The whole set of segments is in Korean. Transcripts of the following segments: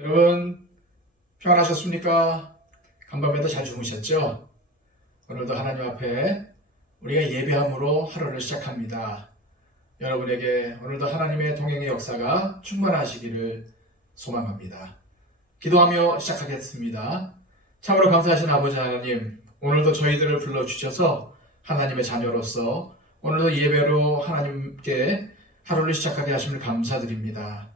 여러분 평안하셨습니까? 간밤에도 잘 주무셨죠? 오늘도 하나님 앞에 우리가 예배함으로 하루를 시작합니다. 여러분에게 오늘도 하나님의 동행의 역사가 충만하시기를 소망합니다. 기도하며 시작하겠습니다. 참으로 감사하신 아버지 하나님, 오늘도 저희들을 불러주셔서 하나님의 자녀로서 오늘도 예배로 하나님께 하루를 시작하게 하심을 감사드립니다.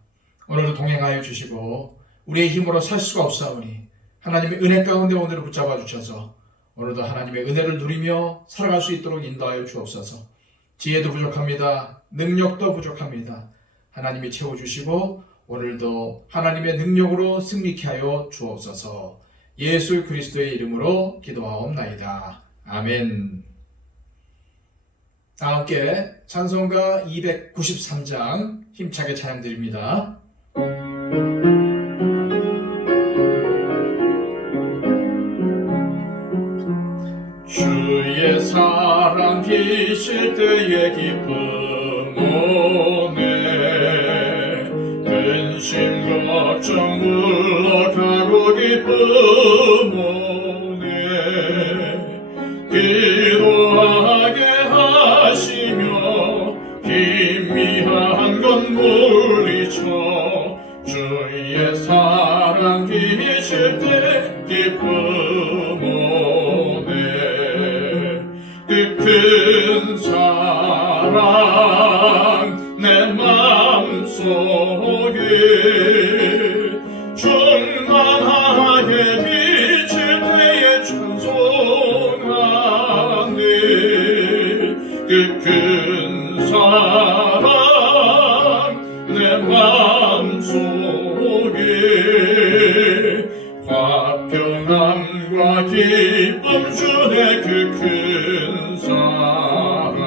오늘도 동행하여 주시고 우리의 힘으로 살 수가 없사오니 하나님의 은혜 가운데 오늘을 붙잡아 주셔서 오늘도 하나님의 은혜를 누리며 살아갈 수 있도록 인도하여 주옵소서. 지혜도 부족합니다. 능력도 부족합니다. 하나님이 채워주시고 오늘도 하나님의 능력으로 승리케 하여 주옵소서. 예수 그리스도의 이름으로 기도하옵나이다. 아멘. 다 함께 찬송가 293장 힘차게 찬양드립니다. 주의 사랑 비칠 때의 기쁨 오네, 근심 걱정 물러가고 기쁨 오네, 기도하게 하시며 희미한 건 물리쳐 주의 사랑 비칠 때 기쁨 오네, 그 큰 사랑 내 맘속에 충만하게 비칠 때에 찬송하네, 그 큰 사랑 내 맘속에 화평함과 기쁨 주네, 그 큰 사랑.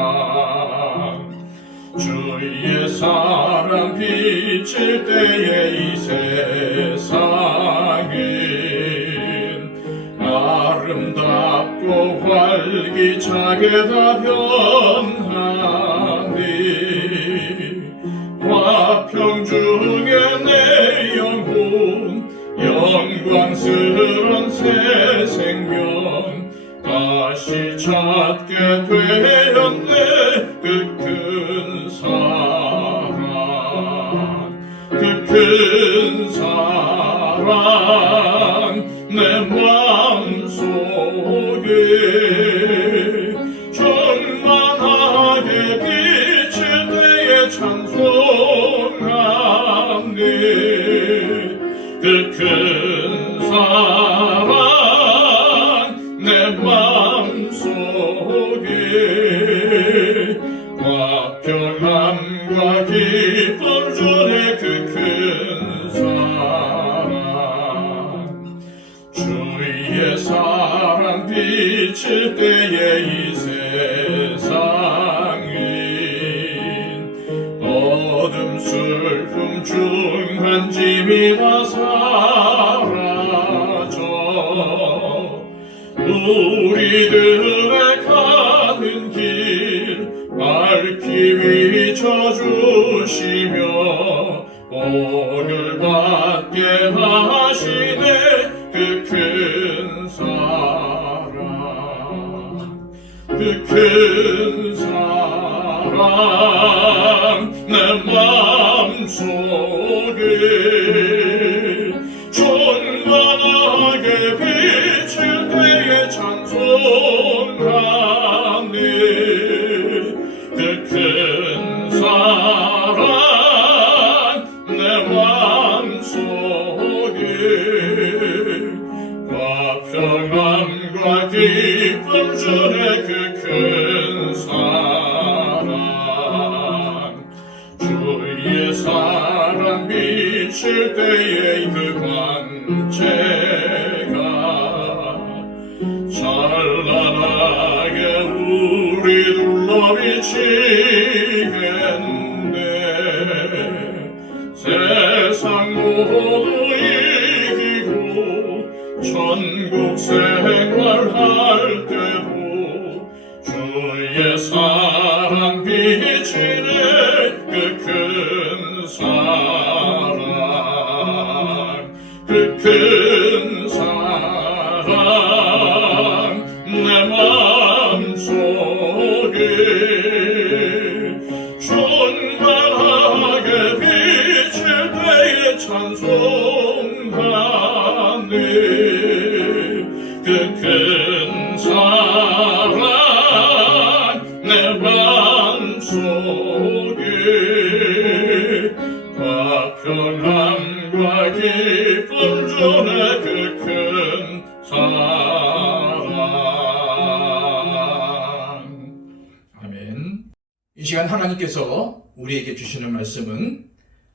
주의 사랑 비칠 때에 이 세상은 아름답고 활기차게 다 변하니, 화평 중에 내 영혼 영광스런 새 생명 다시 찾게 되었네, 그 큰 사랑, 그 큰 사랑 내 마음속에 충만하게 비칠 때에 찬송하네, 그 큰 사랑 내 맘속에 화평함과 기쁨 주네, 그 큰 사랑. 주의 사랑 비칠 때에 이 세상은 어둠 슬픔 중한 짐이 다 사라져 우리들의 가는 길 밝히 비춰주시며 오늘받게 하시네, 그 큰 사랑, 그 큰 사랑 내 맘속에 충만하게 비칠 때에 찬송하네, 그 큰 사랑 내 맘속에 화평함과 기쁨 주네, 그 큰 사랑. 주의 사랑 비칠 때에 그 광채가 찬란하게 우리 둘러 비치겠네, 세상 모두 이기고 천국 생활할 때도 주의 사랑 비치네, 그 큰 사랑. 하나님께서 우리에게 주시는 말씀은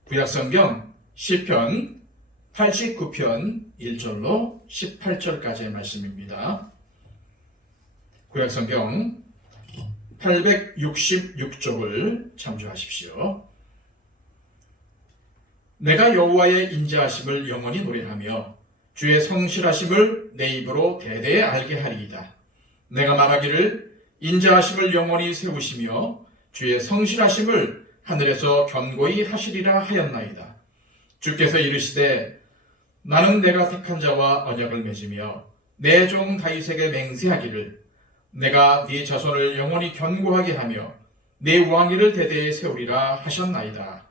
구약성경 시편 89편 1절로 18절까지의 말씀입니다. 구약성경 866쪽을 참조하십시오. 내가 여호와의 인자하심을 영원히 노래하며 주의 성실하심을 내 입으로 대대에 알게 하리이다. 내가 말하기를 인자하심을 영원히 세우시며 주의 성실하심을 하늘에서 견고히 하시리라 하였나이다. 주께서 이르시되 나는 내가 택한 자와 언약을 맺으며 내 종 다윗에게 맹세하기를 내가 네 자손을 영원히 견고하게 하며 네 왕위를 대대에 세우리라 하셨나이다.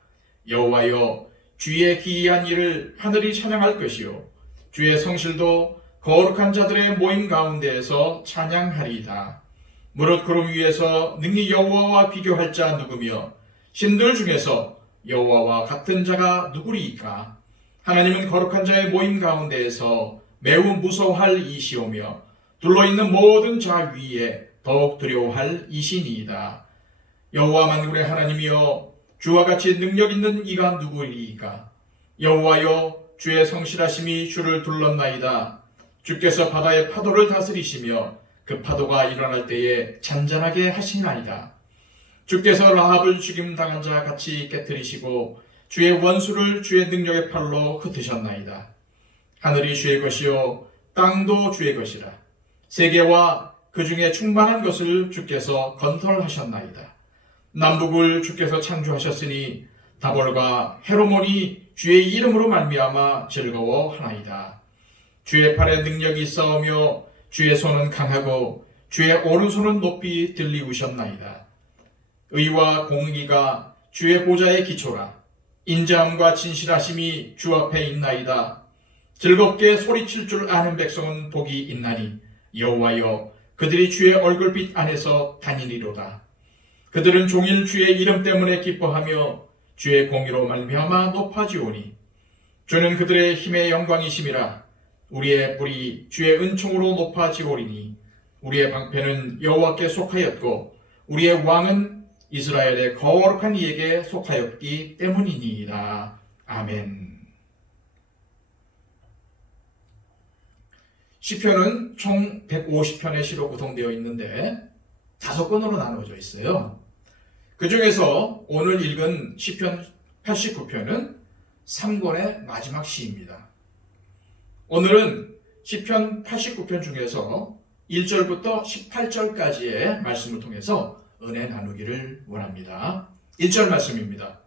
여호와여 주의 기이한 일을 하늘이 찬양할 것이요 주의 성실도 거룩한 자들의 모임 가운데에서 찬양하리이다. 무릇 구름 위에서 능히 여호와와 비교할 자 누구며 신들 중에서 여호와와 같은 자가 누구리이까? 하나님은 거룩한 자의 모임 가운데에서 매우 무서워할 이시오며 둘러있는 모든 자 위에 더욱 두려워할 이시니이다. 여호와 만군의 하나님이여 주와 같이 능력 있는 이가 누구리이까? 여호와여 주의 성실하심이 주를 둘렀나이다. 주께서 바다의 파도를 다스리시며 그 파도가 일어날 때에 잔잔하게 하시나이다. 주께서 라합을 죽임당한 자 같이 깨뜨리시고 주의 원수를 주의 능력의 팔로 흩으셨나이다. 하늘이 주의 것이요 땅도 주의 것이라. 세계와 그 중에 충만한 것을 주께서 건설하셨나이다. 남북을 주께서 창조하셨으니 다볼과 헤르몬이 주의 이름으로 말미암아 즐거워하나이다. 주의 팔에 능력이 있사오며 주의 손은 강하고 주의 오른손은 높이 들리우셨나이다. 의와 공의가 주의 보좌의 기초라. 인자함과 진실하심이 주 앞에 있나이다. 즐겁게 소리칠 줄 아는 백성은 복이 있나니 여호와여 그들이 주의 얼굴빛 안에서 다니리로다. 그들은 종일 주의 이름 때문에 기뻐하며 주의 공의로 말미암아 높아지오니 주는 그들의 힘의 영광이심이라. 우리의 뿔이 주의 은총으로 높아지오리니 우리의 방패는 여호와께 속하였고 우리의 왕은 이스라엘의 거룩한 이에게 속하였기 때문이니이다. 아멘. 시편은 총 150편의 시로 구성되어 있는데 5권으로 나누어져 있어요. 그 중에서 오늘 읽은 시편 89편은 3권의 마지막 시입니다. 오늘은 시편 89편 중에서 1절부터 18절까지의 말씀을 통해서 은혜 나누기를 원합니다. 1절 말씀입니다.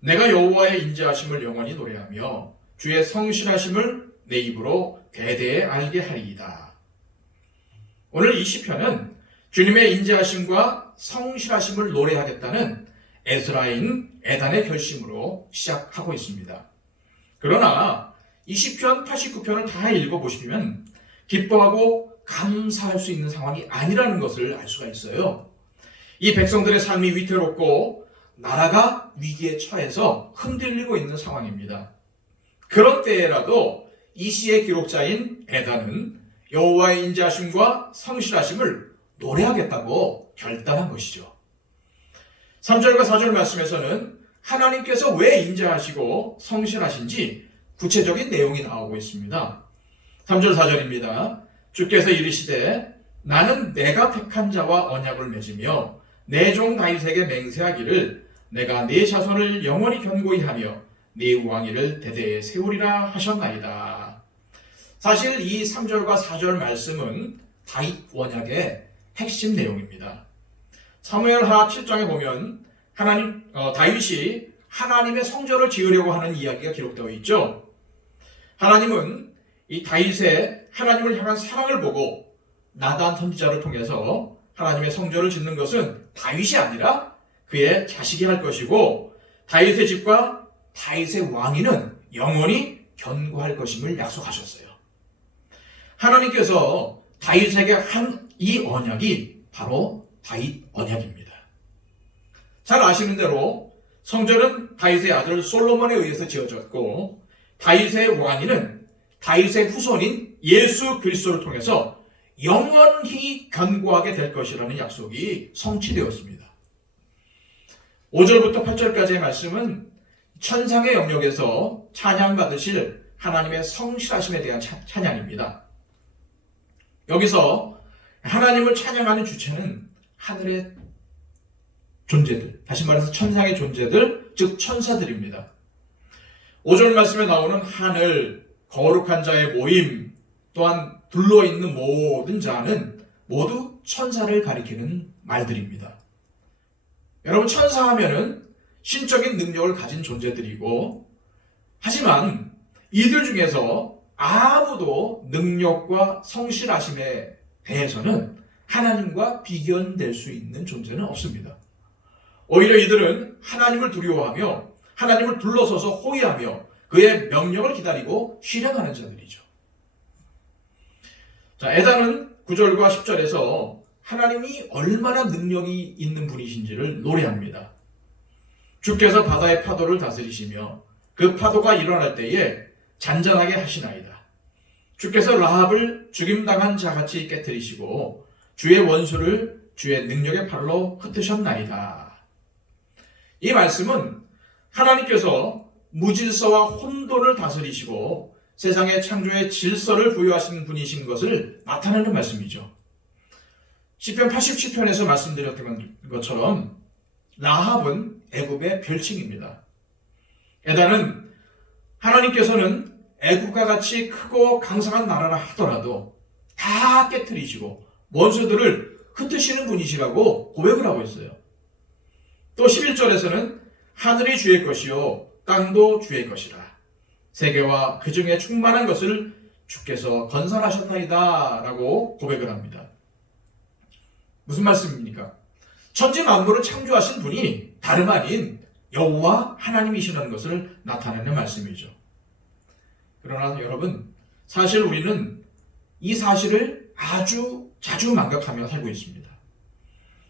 내가 여호와의 인자하심을 영원히 노래하며 주의 성실하심을 내 입으로 대대에 알게 하리이다. 오늘 이 시편은 주님의 인자하심과 성실하심을 노래하겠다는 에스라인 에단의 결심으로 시작하고 있습니다. 그러나 이 시편 89편을 다 읽어보시면 기뻐하고 감사할 수 있는 상황이 아니라는 것을 알 수가 있어요. 이 백성들의 삶이 위태롭고 나라가 위기에 처해서 흔들리고 있는 상황입니다. 그런 때에라도 이 시의 기록자인 에단은 여호와의 인자하심과 성실하심을 노래하겠다고 결단한 것이죠. 3절과 4절 말씀에서는 하나님께서 왜 인자하시고 성실하신지 구체적인 내용이 나오고 있습니다. 3절 4절입니다. 주께서 이르시되 나는 내가 택한 자와 언약을 맺으며 내 종 다윗에게 맹세하기를 내가 네 자손을 영원히 견고히 하며 네 왕위를 대대에 세우리라 하셨나이다. 사실 이 3절과 4절 말씀은 다윗 언약의 핵심 내용입니다. 사무엘하 7장에 보면 다윗이 하나님의 성전을 지으려고 하는 이야기가 기록되어 있죠. 하나님은 이 다윗의 하나님을 향한 사랑을 보고 나단 선지자를 통해서 하나님의 성전을 짓는 것은 다윗이 아니라 그의 자식이 할 것이고 다윗의 집과 다윗의 왕위는 영원히 견고할 것임을 약속하셨어요. 하나님께서 다윗에게 한 이 언약이 바로 다윗 언약입니다. 잘 아시는 대로 성전은 다윗의 아들 솔로몬에 의해서 지어졌고 다윗의 왕위는 다윗의 후손인 예수 그리스도를 통해서 영원히 견고하게 될 것이라는 약속이 성취되었습니다. 5절부터 8절까지의 말씀은 천상의 영역에서 찬양받으실 하나님의 성실하심에 대한 찬양입니다. 여기서 하나님을 찬양하는 주체는 하늘의 존재들, 다시 말해서 천상의 존재들, 즉 천사들입니다. 5절 말씀에 나오는 하늘, 거룩한 자의 모임, 또한 둘러있는 모든 자는 모두 천사를 가리키는 말들입니다. 여러분, 천사하면은 신적인 능력을 가진 존재들이고, 하지만 이들 중에서 아무도 능력과 성실하심에 대해서는 하나님과 비견될 수 있는 존재는 없습니다. 오히려 이들은 하나님을 두려워하며 하나님을 둘러서서 호위하며 그의 명령을 기다리고 실행하는 자들이죠. 자, 에단은 9절과 10절에서 하나님이 얼마나 능력이 있는 분이신지를 노래합니다. 주께서 바다의 파도를 다스리시며 그 파도가 일어날 때에 잔잔하게 하시나이다. 주께서 라합을 죽임당한 자같이 깨뜨리시고 주의 원수를 주의 능력의 팔로 흩으셨나이다. 이 말씀은 하나님께서 무질서와 혼돈을 다스리시고 세상의 창조의 질서를 부여하시는 분이신 것을 나타내는 말씀이죠. 시편 87편에서 말씀드렸던 것처럼 라합은 애굽의 별칭입니다. 에단은 하나님께서는 애굽과 같이 크고 강성한 나라라 하더라도 다 깨트리시고 원수들을 흩으시는 분이시라고 고백을 하고 있어요. 또 11절에서는 하늘이 주의 것이요 땅도 주의 것이라. 세계와 그 중에 충만한 것을 주께서 건설하셨나이다 라고 고백을 합니다. 무슨 말씀입니까? 천지 만물을 창조하신 분이 다름 아닌 여호와 하나님이시라는 것을 나타내는 말씀이죠. 그러나 여러분, 사실 우리는 이 사실을 아주 자주 망각하며 살고 있습니다.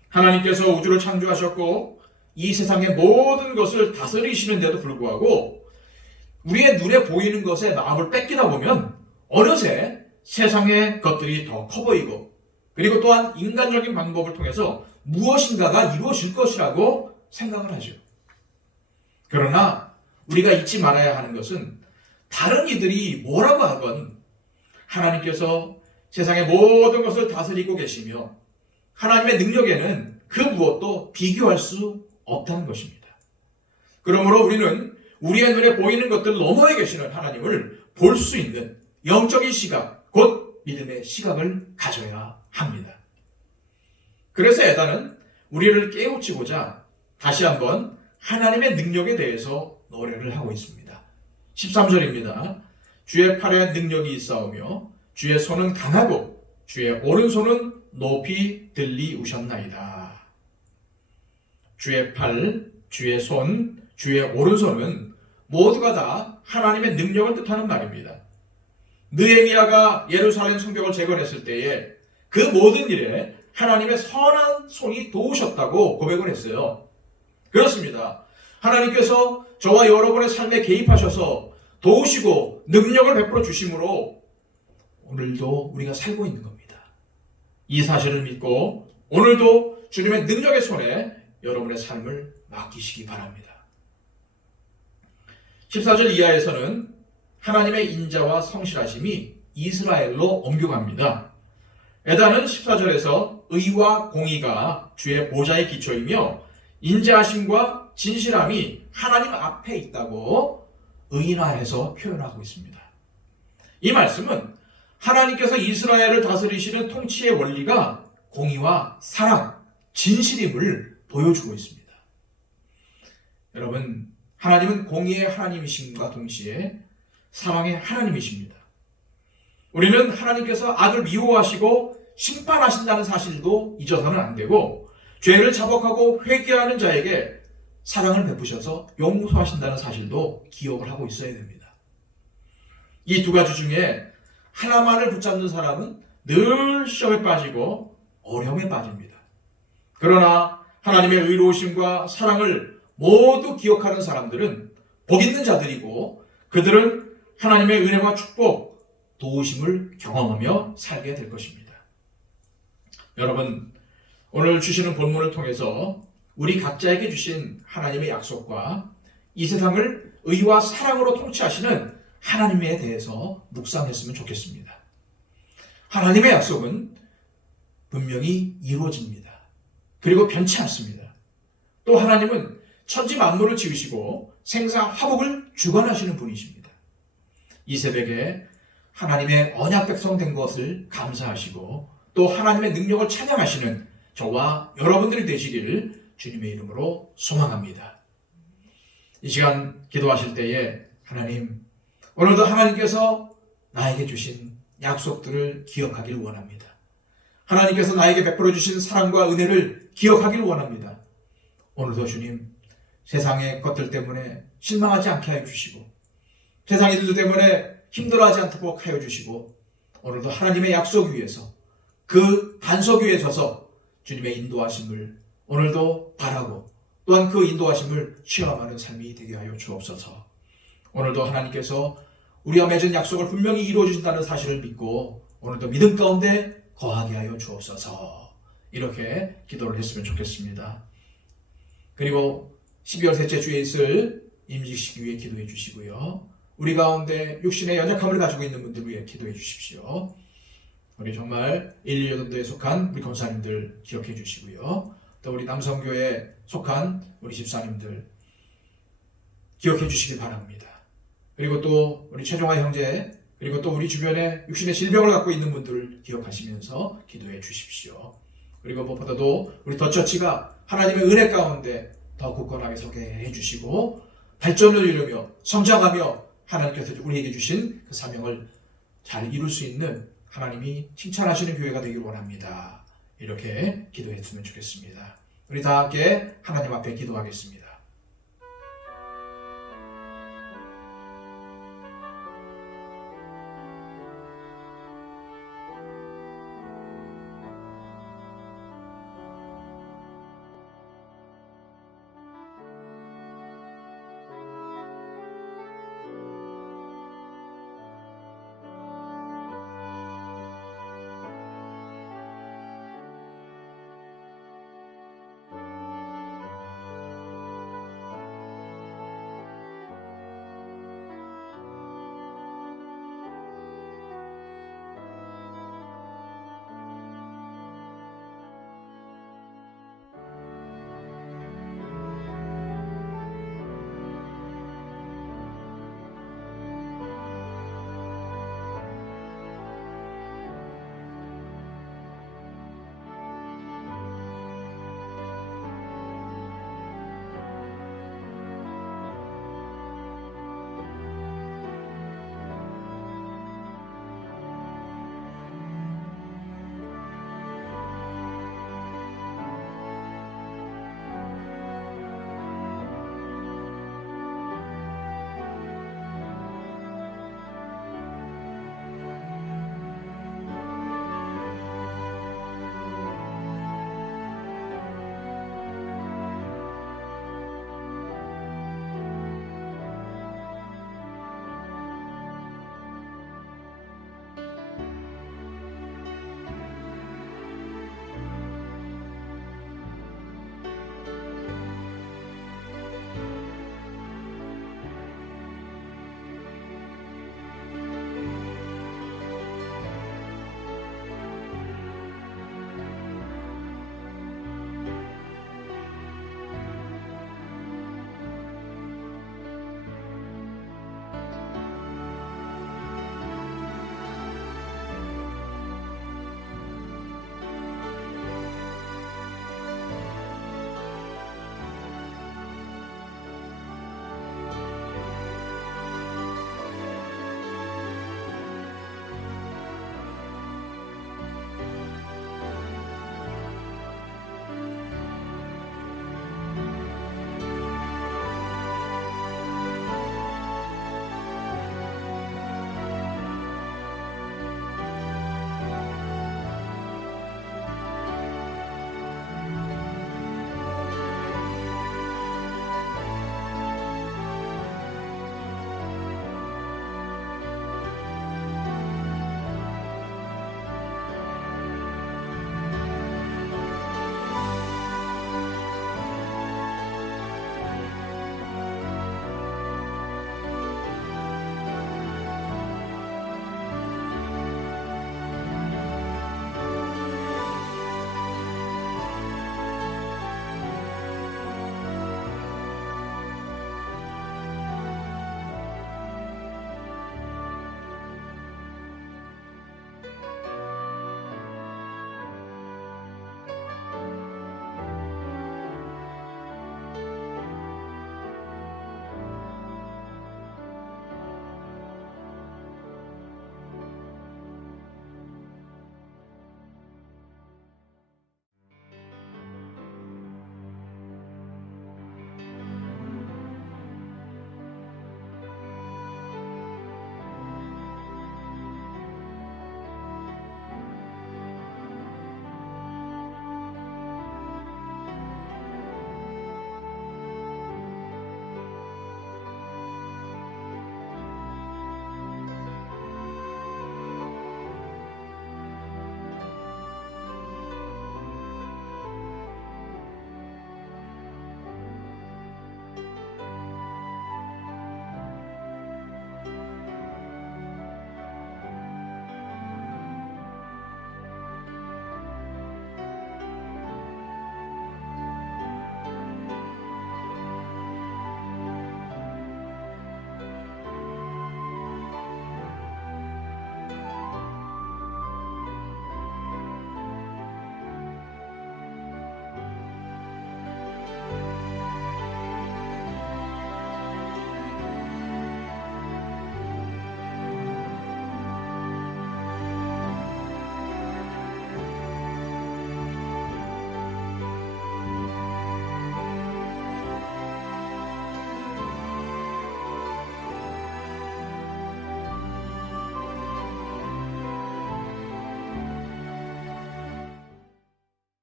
하나님께서 우주를 창조하셨고 이 세상의 모든 것을 다스리시는데도 불구하고 우리의 눈에 보이는 것에 마음을 뺏기다 보면 어느새 세상의 것들이 더 커 보이고, 그리고 또한 인간적인 방법을 통해서 무엇인가가 이루어질 것이라고 생각을 하죠. 그러나 우리가 잊지 말아야 하는 것은 다른 이들이 뭐라고 하건 하나님께서 세상의 모든 것을 다스리고 계시며 하나님의 능력에는 그 무엇도 비교할 수 없다는 것입니다. 그러므로 우리는 우리의 눈에 보이는 것들 너머에 계시는 하나님을 볼 수 있는 영적인 시각, 곧 믿음의 시각을 가져야 합니다. 그래서 에단은 우리를 깨우치고자 다시 한번 하나님의 능력에 대해서 노래를 하고 있습니다. 13절입니다. 주의 팔에 능력이 있사오며 주의 손은 강하고 주의 오른손은 높이 들리우셨나이다. 주의 팔, 주의 손, 주의 오른손은 모두가 다 하나님의 능력을 뜻하는 말입니다. 느헤미야가 예루살렘 성벽을 재건했을 때에 그 모든 일에 하나님의 선한 손이 도우셨다고 고백을 했어요. 그렇습니다. 하나님께서 저와 여러분의 삶에 개입하셔서 도우시고 능력을 베풀어 주심으로 오늘도 우리가 살고 있는 겁니다. 이 사실을 믿고 오늘도 주님의 능력의 손에 여러분의 삶을 맡기시기 바랍니다. 14절 이하에서는 하나님의 인자와 성실하심이 이스라엘로 옮겨갑니다. 에단은 14절에서 의와 공의가 주의 보좌의 기초이며 인자하심과 진실함이 하나님 앞에 있다고 의인화해서 표현하고 있습니다. 이 말씀은 하나님께서 이스라엘을 다스리시는 통치의 원리가 공의와 사랑, 진실임을 보여주고 있습니다. 여러분, 하나님은 공의의 하나님이심과 동시에 사랑의 하나님이십니다. 우리는 하나님께서 악을 미워하시고 심판하신다는 사실도 잊어서는 안 되고, 죄를 자복하고 회개하는 자에게 사랑을 베푸셔서 용서하신다는 사실도 기억을 하고 있어야 됩니다. 이 두 가지 중에 하나만을 붙잡는 사람은 늘 시험에 빠지고 어려움에 빠집니다. 그러나 하나님의 의로우심과 사랑을 모두 기억하는 사람들은 복 있는 자들이고, 그들은 하나님의 은혜와 축복, 도우심을 경험하며 살게 될 것입니다. 여러분, 오늘 주시는 본문을 통해서 우리 각자에게 주신 하나님의 약속과 이 세상을 의와 사랑으로 통치하시는 하나님에 대해서 묵상했으면 좋겠습니다. 하나님의 약속은 분명히 이루어집니다. 그리고 변치 않습니다. 또 하나님은 천지 만물을 지으시고 생사화복을 주관하시는 분이십니다. 이 새벽에 하나님의 언약 백성 된 것을 감사하시고 또 하나님의 능력을 찬양하시는 저와 여러분들이 되시기를 주님의 이름으로 소망합니다. 이 시간 기도하실 때에 하나님, 오늘도 하나님께서 나에게 주신 약속들을 기억하기를 원합니다. 하나님께서 나에게 베풀어 주신 사랑과 은혜를 기억하기를 원합니다. 오늘도 주님, 세상의 것들 때문에 실망하지 않게 하여 주시고 세상 일들 때문에 힘들어하지 않도록 하여 주시고 오늘도 하나님의 약속 위에서 그 반석 위에 서서 주님의 인도하심을 오늘도 바라고 또한 그 인도하심을 체험하는 삶이 되게 하여 주옵소서. 오늘도 하나님께서 우리와 맺은 약속을 분명히 이루어 주신다는 사실을 믿고 오늘도 믿음 가운데 거하게 하여 주옵소서. 이렇게 기도를 했으면 좋겠습니다. 그리고 12월 셋째 주에 있을 임직식 위에 기도해 주시고요. 우리 가운데 육신의 연약함을 가지고 있는 분들 위해 기도해 주십시오. 우리 정말 1.25년도에 속한 우리 권사님들 기억해 주시고요. 또 우리 남성교회에 속한 우리 집사님들 기억해 주시기 바랍니다. 그리고 또 우리 최종화 형제, 그리고 또 우리 주변에 육신의 질병을 갖고 있는 분들을 기억하시면서 기도해 주십시오. 그리고 무엇보다도 우리 더처치가 하나님의 은혜 가운데 더 굳건하게 서게 해주시고 발전을 이루며 성장하며 하나님께서 우리에게 주신 그 사명을 잘 이룰 수 있는 하나님이 칭찬하시는 교회가 되길 원합니다. 이렇게 기도했으면 좋겠습니다. 우리 다 함께 하나님 앞에 기도하겠습니다.